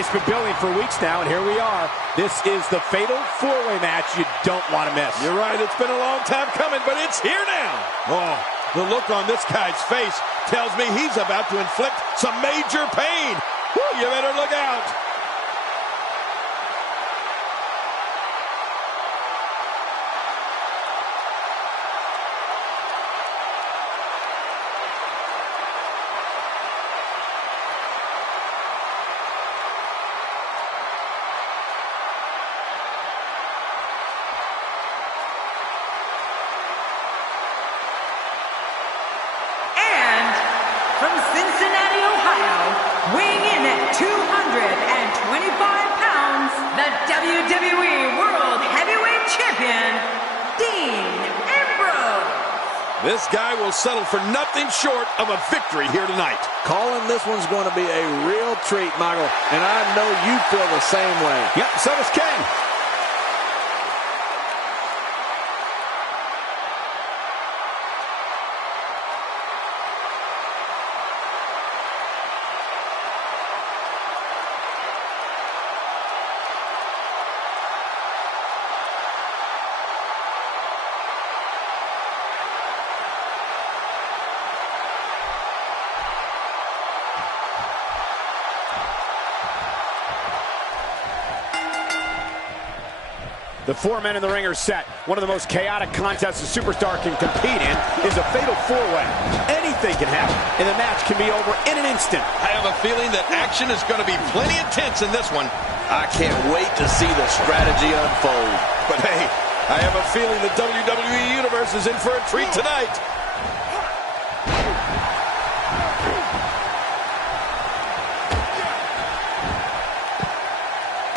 It's been building for weeks now, and here we are. This is the fatal four-way match you don't want to miss. You're right, it's been a long time coming, but it's here now. Oh, the look on this guy's face tells me he's about to inflict some major pain. Whew, you better look out. From Cincinnati, Ohio, weighing in at 225 pounds, the WWE World Heavyweight Champion, Dean Ambrose. This guy will settle for nothing short of a victory here tonight. Calling this one's going to be a real treat, Michael, and I know you feel the same way. Yep, so does Ken. The four men in the ring are set. One of the most chaotic contests a superstar can compete in is a fatal four-way. Anything can happen, and the match can be over in an instant. I have a feeling that action is going to be plenty intense in this one. I can't wait to see the strategy unfold. But hey, I have a feeling the WWE Universe is in for a treat tonight.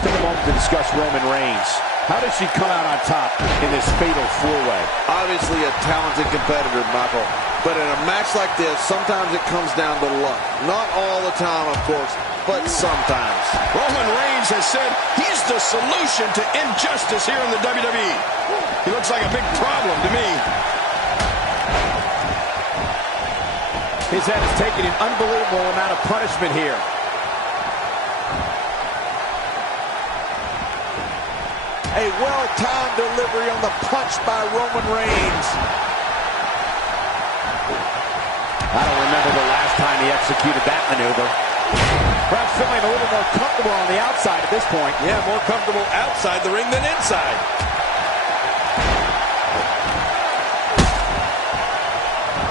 Take a moment to discuss Roman Reigns. How does she come out on top in this fatal four-way? Obviously a talented competitor, Michael. But in a match like this, sometimes it comes down to luck. Not all the time, of course, but sometimes. Roman Reigns has said he's the solution to injustice here in the WWE. He looks like a big problem to me. His head has taken an unbelievable amount of punishment here. A well-timed delivery on the punch by Roman Reigns. I don't remember the last time he executed that maneuver. Perhaps feeling a little more comfortable on the outside at this point. Yeah, more comfortable outside the ring than inside.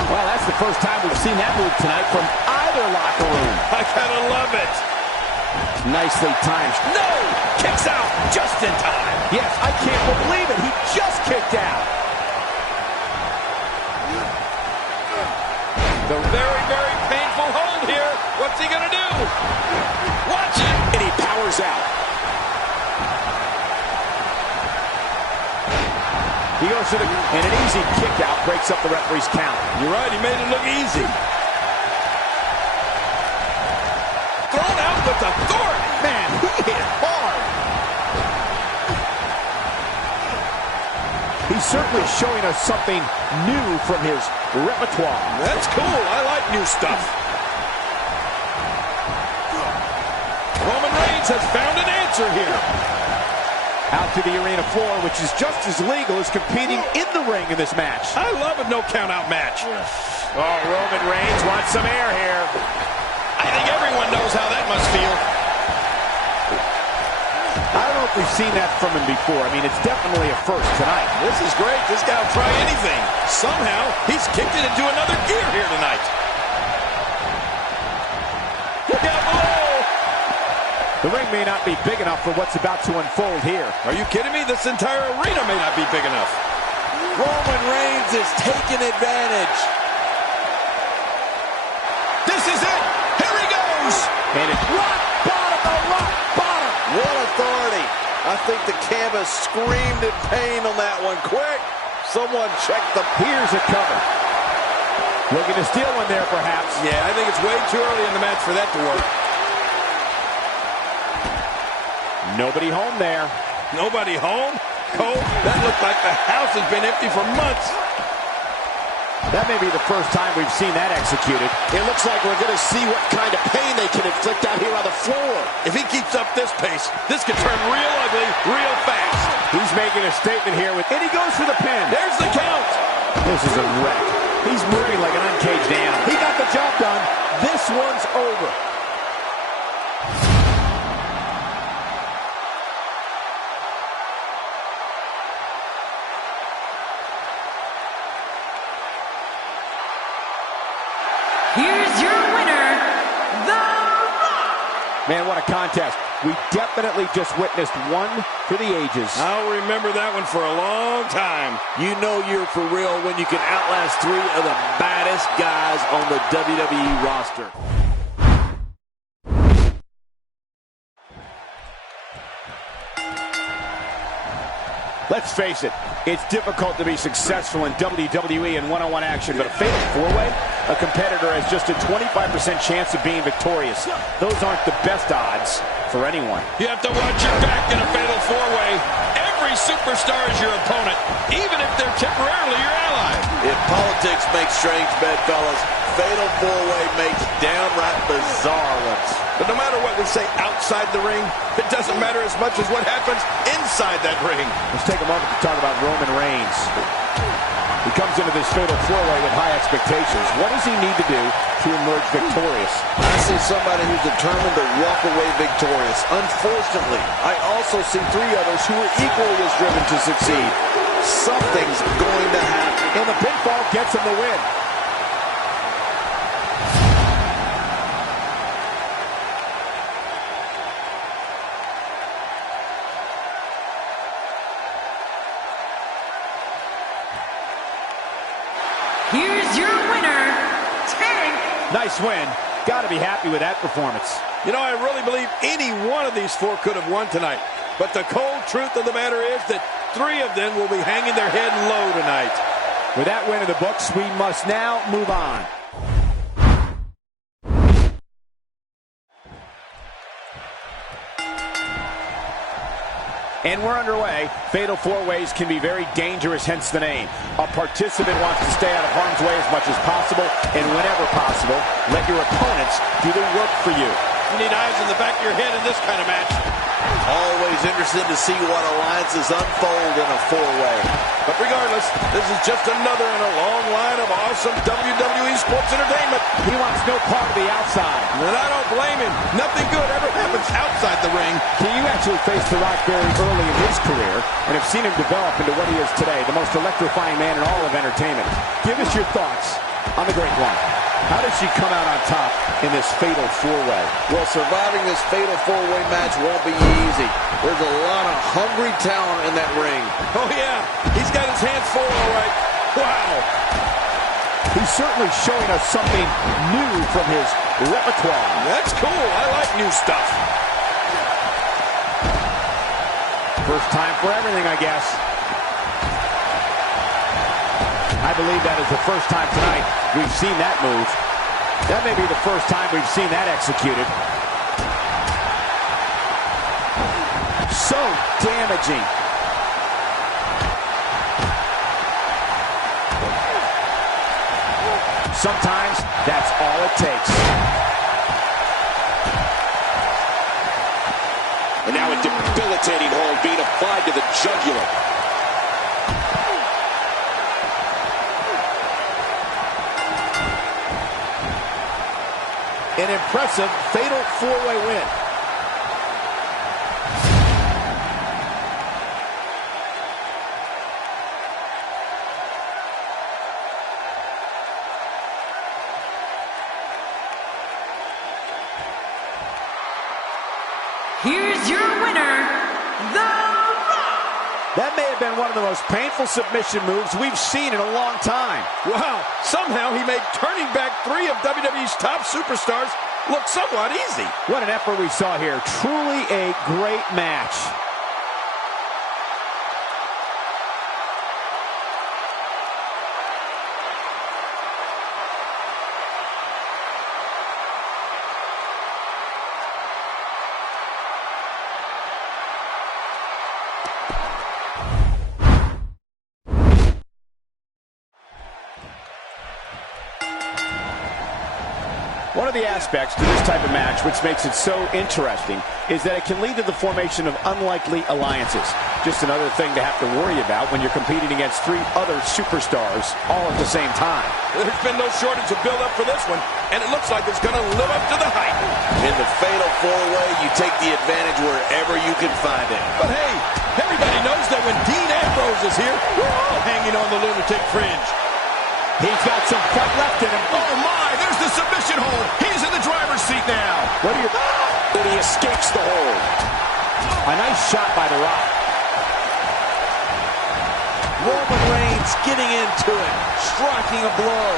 Well, that's the first time we've seen that move tonight from either locker room. I kind of love it. Nicely timed. No! Kicks out just in time. Yes, I can't believe it. He just kicked out. The very, very painful hold here. What's he going to do? Watch it. And he powers out. He goes to and an easy kick out breaks up the referee's count. You're right, he made it look easy. Thrown out with authority. Man, he hit hard. He's certainly showing us something new from his repertoire. That's cool. I like new stuff. Roman Reigns has found an answer here. Out to the arena floor, which is just as legal as competing in the ring in this match. I love a no count-out match. Oh, Roman Reigns wants some air here. I think everyone knows how that must feel. I don't know if we've seen that from him before. I mean, it's definitely a first tonight. This is great. This guy will try anything. Somehow, he's kicked it into another gear here tonight. Look out below. The ring may not be big enough for what's about to unfold here. Are you kidding me? This entire arena may not be big enough. Roman Reigns is taking advantage. This is it. Here he goes. And it's rock bottom. What authority. I think the canvas screamed in pain on that one. Quick, someone check the... Here's a cover. Looking to steal one there, perhaps. Yeah, I think it's way too early in the match for that to work. Nobody home there. Nobody home? Cole, that looked like the house has been empty for months. That may be the first time we've seen that executed. It looks like we're going to see what kind of pain they can inflict out here on the floor. If he keeps up this pace, this could turn real ugly real fast. He's making a statement here, and he goes for the pin. There's the count. This is a wreck. He's moving like an uncaged animal. He got the job done. This one's over. Here's your winner, The Rock. Man, what a contest. We definitely just witnessed one for the ages. I'll remember that one for a long time. You know you're for real when you can outlast 3 of the baddest guys on the WWE roster. Let's face it, it's difficult to be successful in WWE in one-on-one action, but a fatal four-way? A competitor has just a 25% chance of being victorious. Those aren't the best odds for anyone. You have to watch your back in a fatal four-way. Every superstar is your opponent, even if they're temporarily your ally. If politics makes strange bedfellows, fatal four-way makes downright bizarre ones. But no matter what we say outside the ring, it doesn't matter as much as what happens inside that ring. Let's take a moment to talk about Roman Reigns. He comes into this fatal four-way with high expectations. What does he need to do to emerge victorious? I see somebody who's determined to walk away victorious. Unfortunately, I also see 3 others who are equally as driven to succeed. Something's going to happen. And the pinfall gets him the win. Here's your winner, Tank. Nice win. Got to be happy with that performance. You know, I really believe any one of these 4 could have won tonight. But the cold truth of the matter is that 3 of them will be hanging their head low tonight. With that win in the books, we must now move on. And we're underway. Fatal four-ways can be very dangerous, hence the name. A participant wants to stay out of harm's way as much as possible, and whenever possible, let your opponents do the work for you. You need eyes in the back of your head in this kind of match. Always interested to see what alliances unfold in a 4-way. But regardless, this is just another in a long line of awesome WWE sports entertainment. He wants no part of the outside. And I don't blame him. Nothing good ever happens outside the ring. You actually faced The Rock very early in his career and have seen him develop into what he is today, the most electrifying man in all of entertainment. Give us your thoughts on the Great One. How did she come out on top in this fatal four-way? Well, surviving this fatal 4-way match won't be easy. There's a lot of hungry talent in that ring. Oh, yeah. He's got his hands full, all right. Wow. He's certainly showing us something new from his repertoire. That's cool. I like new stuff. First time for everything, I guess. I believe that is the first time tonight we've seen that move. That may be the first time we've seen that executed. So damaging. Sometimes that's all it takes. And now a debilitating hold being applied to the jugular. An impressive fatal four-way win. Here's your winner, The Rock. That may have been one of the most painful submission moves we've seen in a long time. Wow. Somehow he made turning back 3 of WWE's top superstars look somewhat easy. What an effort we saw here. Truly a great match. One of the aspects to this type of match which makes it so interesting is that it can lead to the formation of unlikely alliances. Just another thing to have to worry about when you're competing against 3 other superstars all at the same time. There's been no shortage of build-up for this one, and it looks like it's going to live up to the hype. In the fatal 4-way, you take the advantage wherever you can find it. But hey, everybody knows that when Dean Ambrose is here, we're all hanging on the lunatic fringe. He's got some fight left in him. Oh my, there's the submission hold. He's in the driver's seat now. What do you... And he escapes the hold. A nice shot by The Rock. Roman Reigns getting into it, striking a blow.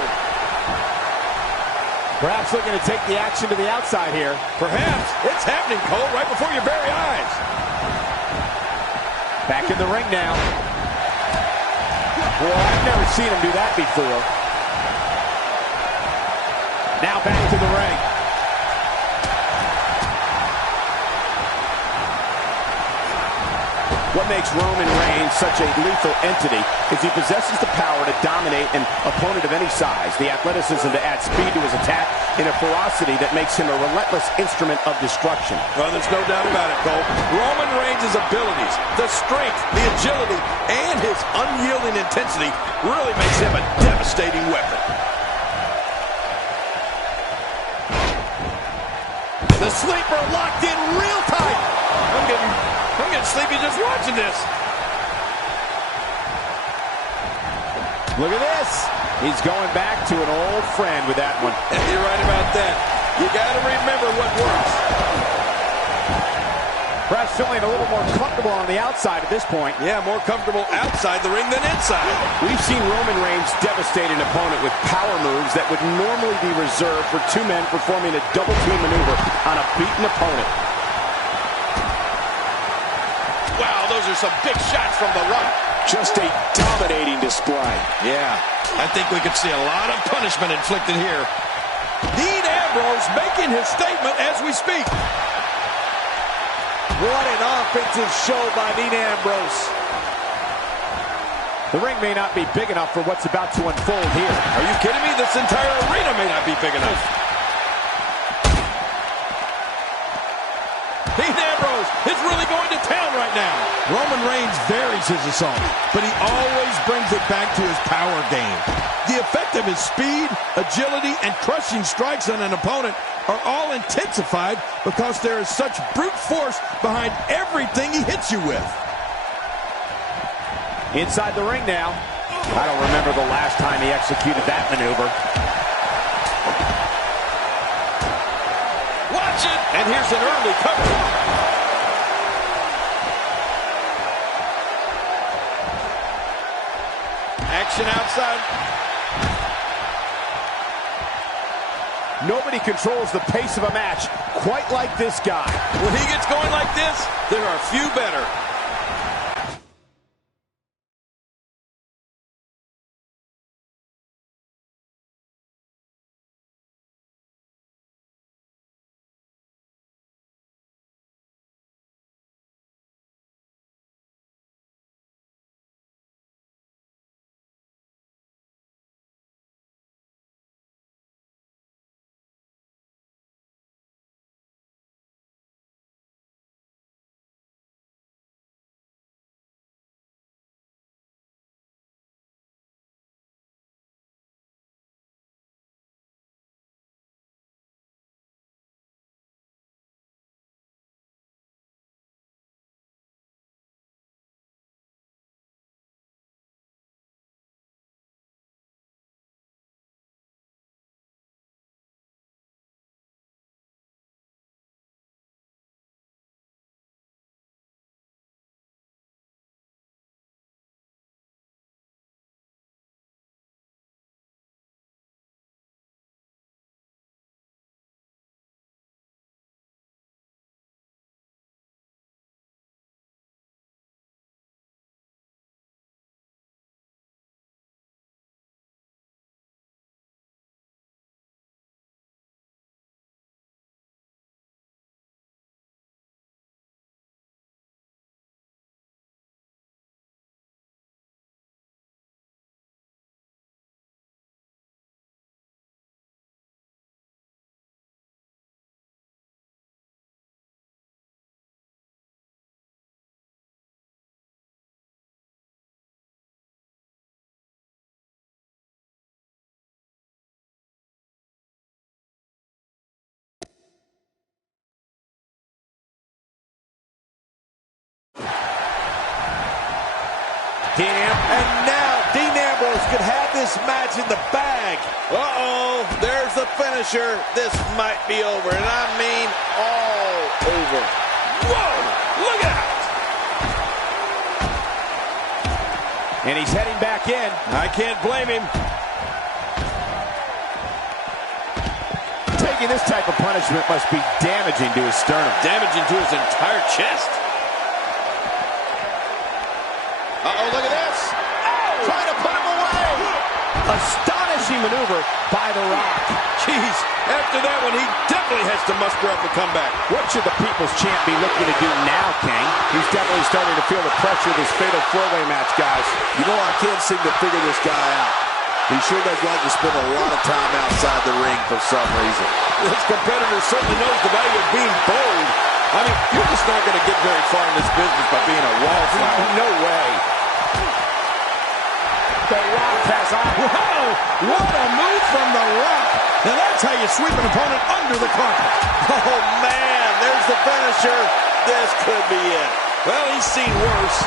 Perhaps looking to take the action to the outside here. Perhaps. It's happening, Cole, right before your very eyes. Back in the ring now. Well, I've never seen him do that before. Now back to the ring. What makes Roman Reigns such a lethal entity is he possesses the power to dominate an opponent of any size, the athleticism to add speed to his attack, and a ferocity that makes him a relentless instrument of destruction. Well, there's no doubt about it, Cole. Roman Reigns' abilities, the strength, the agility, and his unyielding intensity really makes him a devastating weapon. The sleeper locked in real tight. I'm getting sleepy just watching this. Look at this. He's going back to an old friend with that one. You're right about that. You got to remember what works. Perhaps feeling a little more comfortable on the outside at this point. Yeah, more comfortable outside the ring than inside. We've seen Roman Reigns devastate an opponent with power moves that would normally be reserved for 2 men performing a double team maneuver on a beaten opponent. Wow, those are some big shots from The Rock. Just a dominating display. Yeah, I think we could see a lot of punishment inflicted here. Dean Ambrose making his statement as we speak. What an offensive show by Dean Ambrose. The ring may not be big enough for what's about to unfold here. Are you kidding me? This entire arena may not be big enough. Dean Ambrose is really going to town right now. Roman Reigns varies his assault, but he always brings it back to his power game. The effect of his speed, agility, and crushing strikes on an opponent are all intensified because there is such brute force behind everything he hits you with. Inside the ring now. I don't remember the last time he executed that maneuver. Watch it! And here's an early cover. Action outside. Nobody controls the pace of a match quite like this guy. When he gets going like this, there are few better. And now Dean Ambrose could have this match in the bag. Uh-oh, there's the finisher. This might be over, and I mean all over. Whoa, look out! And he's heading back in. I can't blame him. Taking this type of punishment must be damaging to his sternum. Damaging to his entire chest. Uh-oh, look at this. Oh! Trying to put him away. Astonishing maneuver by The Rock. Jeez, after that one, he definitely has to muster up a comeback. What should the People's Champ be looking to do now, King? He's definitely starting to feel the pressure of this fatal four-way match, guys. You know, I can't seem to figure this guy out. He sure does like to spend a lot of time outside the ring for some reason. This competitor certainly knows the value of being bold. I mean, you're just not going to get very far in this business by being a wallflower. No way. The Rock has on. Whoa! What a move from The Rock. Now that's how you sweep an opponent under the carpet. Oh, man, there's the finisher. This could be it. Well, he's seen worse.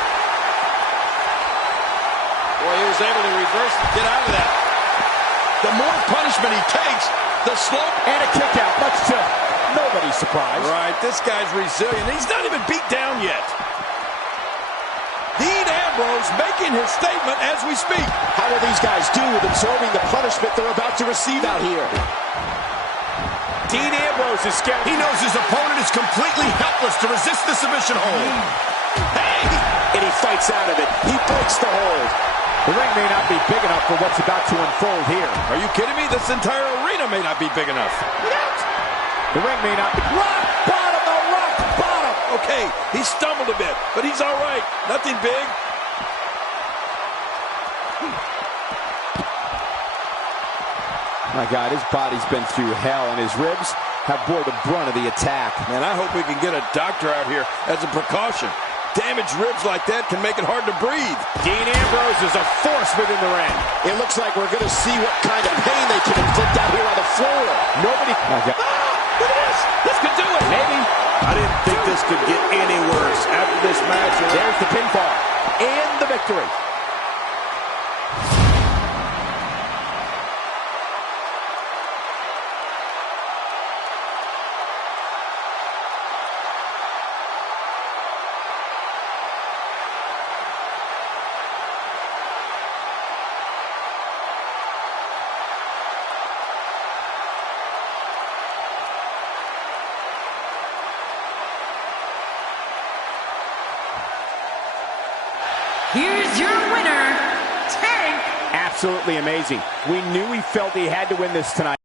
Boy, he was able to reverse and get out of that. The more punishment he takes, the slope. And a kick out, much to nobody's surprise. Right, this guy's resilient. He's not even beat down yet. Dean Ambrose making his statement as we speak. How will these guys do with absorbing the punishment they're about to receive out here? Dean Ambrose is scared. He knows his opponent is completely helpless to resist the submission hold. Hey! And he fights out of it. He breaks the hold. The ring may not be big enough for what's about to unfold here. Are you kidding me? This entire arena may not be big enough. The ring may not be... Rock bottom, the rock bottom! Okay, he stumbled a bit, but he's all right. Nothing big. My God, his body's been through hell, and his ribs have bore the brunt of the attack. Man, I hope we can get a doctor out here as a precaution. Damaged ribs like that can make it hard to breathe. Dean Ambrose is a force within the ring. It looks like we're going to see what kind of pain they can inflict out here on the floor. Nobody... Look at this. This could do it. Maybe. I didn't think this could get any worse after this match. There's the pinfall and the victory. Here's your winner, Tank. Absolutely amazing. We knew he felt he had to win this tonight.